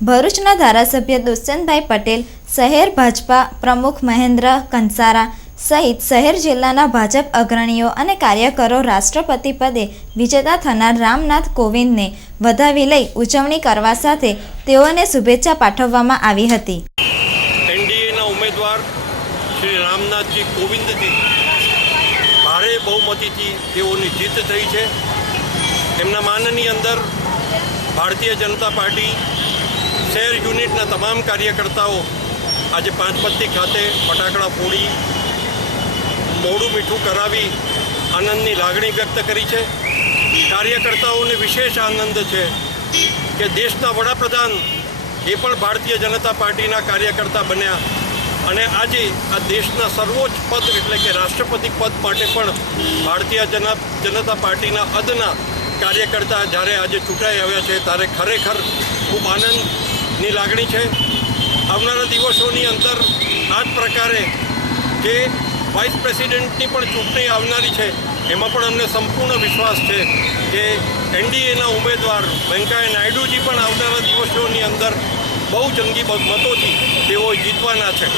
ભરૂચના ધારાસભ્ય દુષ્યંતભાઈ પટેલ, શહેર ભાજપા પ્રમુખ મહેન્દ્ર કંસારા સહિત શહેર જિલ્લાના ભાજપ અગ્રણીઓ અને કાર્યકરો રાષ્ટ્રપતિ પદે વિજેતા થનાર રામનાથ કોવિંદને વધાવી લઈ ઉજવણી કરવા સાથે તેઓને શુભેચ્છા પાઠવવામાં આવી હતી। એનડીએના ઉમેદવાર શ્રી રામનાથજી કોવિંદજી ભારે બહુમતીથી તેઓની જીત થઈ છે। તેમના માનની અંદર ભારતીય જનતા પાર્ટી શહેર યુનિટના તમામ કાર્યકર્તાઓ આજે પાંચપત્તી ખાતે ફટાકડા ફોડી મોઢું મીઠું કરાવી આનંદની લાગણી વ્યક્ત કરી છે। કાર્યકર્તાઓને વિશેષ આનંદ છે કે દેશના વડાપ્રધાન એ પણ ભારતીય જનતા પાર્ટીના કાર્યકર્તા બન્યા અને આજે આ દેશના સર્વોચ્ચ પદ એટલે કે રાષ્ટ્રપતિ પદ માટે પણ ભારતીય જનતા પાર્ટીના અદના કાર્યકર્તા જ્યારે આજે ચૂંટાઈ આવ્યા છે ત્યારે ખરેખર ખૂબ આનંદની લાગણી છે। આવનારા દિવસોની અંદર આ જ પ્રકારે જે વાઇસ પ્રેસિડેન્ટની પણ ચૂંટણી આવનારી છે એમાં પણ અમને સંપૂર્ણ વિશ્વાસ છે કે એનડીએના ઉમેદવાર વેંકૈયા નાયડુજી પણ આવનારા દિવસોની અંદર બહુ જંગી મતોથી તેઓ જીતવાના છે।